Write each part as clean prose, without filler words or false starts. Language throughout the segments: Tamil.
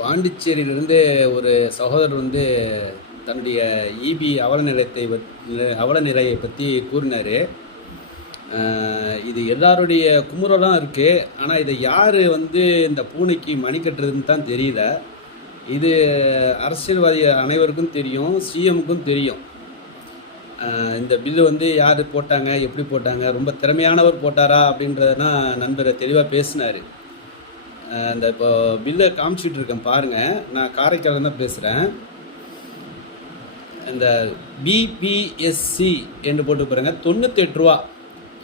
பாண்டிச்சேரியிலிருந்து ஒரு சகோதரர் தன்னுடைய ஈபி அவல நிலையை பற்றி கூறினார். இது எல்லாருடைய குமுறலாம் இருக்குது. ஆனால் இதை யார் இந்த பூனைக்கு மணி கட்டுறதுன்னு தான் தெரியல. இது அரசியல்வாதி அனைவருக்கும் தெரியும், சிஎம்முக்கும் தெரியும். இந்த பில்லு யார் போட்டாங்க, எப்படி போட்டாங்க, ரொம்ப திறமையானவர் போட்டாரா அப்படின்றதுனா நண்பரை தெளிவாக பேசினார். இப்போ பில்லை காமிச்சிட்டு இருக்கேன் பாருங்கள். நான் காரைக்கால் தான் பேசுகிறேன். இந்த பிபிஎஸ்சி என்று போட்டு பாருங்க, 98 ரூபா.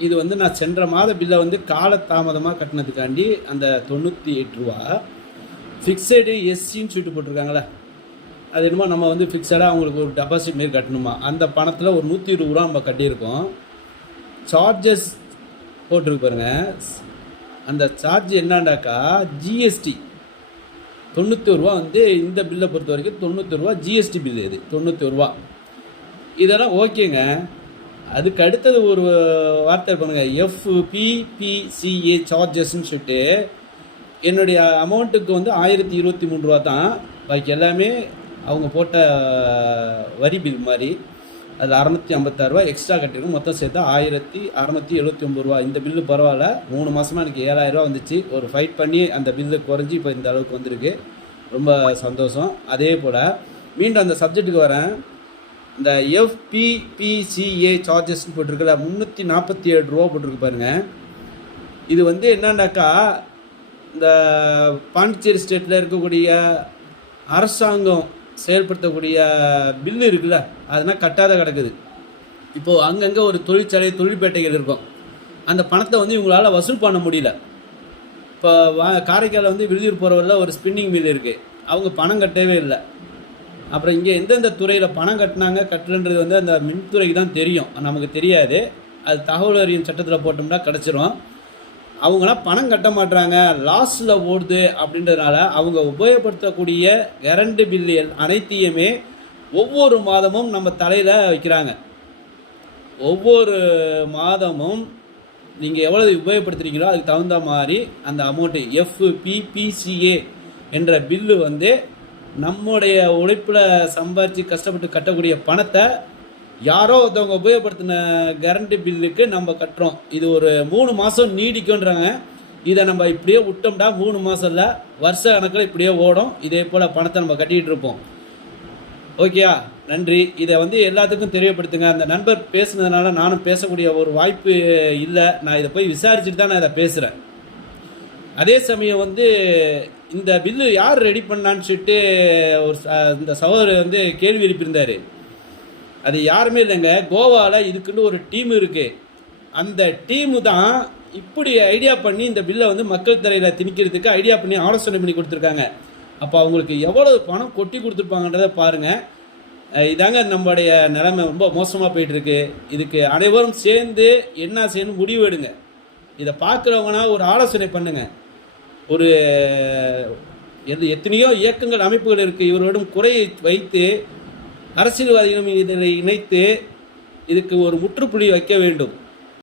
இது நான் சென்ற மாத பில்லை காலதாமதமாக கட்டினதுக்காண்டி அந்த 98 ரூபா ஃபிக்ஸடு எஸ்சின்னு சொல்லிட்டு போட்டிருக்காங்களே, அது என்னமோ நம்ம ஃபிக்ஸடாக அவங்களுக்கு ஒரு டெபாசிட் மாரி கட்டணுமா. அந்த பணத்தில் ஒரு 120 ரூபா நம்ம கட்டியிருக்கோம். சார்ஜஸ் போட்டிருக்கு பாருங்கள். அந்த சார்ஜ் என்னாண்டாக்கா ஜிஎஸ்டி 91 ரூபா. இந்த பில்லை பொறுத்த வரைக்கும் 91 ரூபா ஜிஎஸ்டி பில்லு. இது 91 ரூபா. இதெல்லாம் ஓகேங்க. அதுக்கு அடுத்தது ஒரு வார்த்தை பண்ணுங்கள், எஃப்பிபிசிஏ சார்ஜஸ்ன்னு சொல்லிட்டு என்னுடைய அமௌண்ட்டுக்கு 1023 ரூபா தான். பாக்கி எல்லாமே அவங்க போட்ட வரி பில் மாதிரி. அதில் 656 ரூபா எக்ஸ்ட்ரா கட்டிருக்கோம். மொத்தம் சேர்த்தா 1679 ரூபா. இந்த பில்லு பரவாயில்ல. 3 மாதமாக எனக்கு 7000 ரூபா வந்துச்சு. ஒரு ஃபைட் பண்ணி அந்த பில்லு குறைஞ்சி இப்போ இந்த அளவுக்கு வந்திருக்கு. ரொம்ப சந்தோஷம். அதே போல் மீண்டும் அந்த சப்ஜெக்ட்டுக்கு வரேன். இந்த எஃப்பிபிசிஏ சார்ஜஸ்ன்னு போட்டிருக்குல்ல, 347 ரூபா போட்டிருக்கு பாருங்கள். இது என்னன்னாக்கா, இந்த பாண்டிச்சேரி ஸ்டேட்டில் இருக்கக்கூடிய அரசாங்கம் செயல்படுத்தக்கூடிய பில்லு இருக்குல்ல, அதனால் கட்டாத கிடக்குது. இப்போது அங்கங்கே ஒரு தொழிற்சாலை, தொழிற்பேட்டைகள் இருக்கும். அந்த பணத்தை இவங்களால் வசூல் பண்ண முடியல. இப்போ காரைக்காலில் விருதுநீர் போகிறவரில் ஒரு ஸ்பின்னிங் மில் இருக்குது. அவங்க பணம் கட்டவே இல்லை. அப்புறம் இங்கே எந்தெந்த துறையில் பணம் கட்டினாங்க கட்டலன்றது அந்த மின்துறைக்கு தான் தெரியும், நமக்கு தெரியாது. அது தகவல் அறியும் சட்டத்தில் போட்டோம்னா கிடச்சிரும். அவங்களாம் பணம் கட்ட மாட்டுறாங்க, லாஸில் ஓடுது அப்படின்றதுனால அவங்க உபயோகப்படுத்தக்கூடிய கரண்ட் பில்லு அனைத்தையுமே ஒவ்வொரு மாதமும் நம்ம தலையில் வைக்கிறாங்க. ஒவ்வொரு மாதமும் நீங்கள் எவ்வளோ உபயோகப்படுத்துகிறீங்களோ அதுக்கு தகுந்த மாதிரி அந்த அமௌண்ட்டு எஃப்பிபிசிஏ என்ற பில்லு நம்முடைய உழைப்பில் சம்பாதிச்சு கஷ்டப்பட்டு கட்டக்கூடிய பணத்தை யாரோ ஒருத்தவங்க உபயோகப்படுத்தின கரண்ட் பில்லுக்கு நம்ம கட்டுறோம். இது ஒரு 3 மாதம் நீடிக்கும்ன்றாங்க. இதை நம்ம இப்படியே விட்டோம்னா 3 மாதம் இல்லை, வருஷ கணக்கில் இப்படியே ஓடும். இதே போல் பணத்தை நம்ம கட்டிகிட்டு இருப்போம். ஓகேயா? நன்றி. இதை எல்லாத்துக்கும் தெரியப்படுத்துங்க. அந்த நண்பர் பேசுனதுனால நானும் பேசக்கூடிய ஒரு வாய்ப்பு இல்லை. நான் இதை போய் விசாரிச்சுட்டு தான் நான் இதை பேசுகிறேன். அதே சமயம் இந்த பில்லு யார் ரெடி பண்ணான்னு சொல்லிட்டு ஒரு இந்த சகோதரர் கேள்வி எழுப்பியிருந்தார். அது யாருமே இல்லைங்க, கோவாவில் இதுக்குன்னு ஒரு டீம் இருக்குது. அந்த டீமு தான் இப்படி ஐடியா பண்ணி இந்த பில்லை மக்கள் தலையில் திணிக்கிறதுக்கு ஐடியா பண்ணி ஆலோசனை பண்ணி கொடுத்துருக்காங்க. அப்போ அவங்களுக்கு எவ்வளவு பணம் கொட்டி கொடுத்துருப்பாங்கன்றதை பாருங்கள். இதாங்க நம்மளுடைய நிலைமை ரொம்ப மோசமாக போயிட்டுருக்கு. இதுக்கு அனைவரும் சேர்ந்து என்ன செய்யணும் முடிவு எடுங்க. இதை பார்க்குறவங்கன்னா ஒரு ஆலோசனை பண்ணுங்கள். ஒரு எத்தனையோ இயக்கங்கள், அமைப்புகள் இருக்குது. இவர்களிடம் குறையை வைத்து அரசியல்வாதிகளும் இதை இணைத்து இதுக்கு ஒரு முற்றுப்புள்ளி வைக்க வேண்டும்.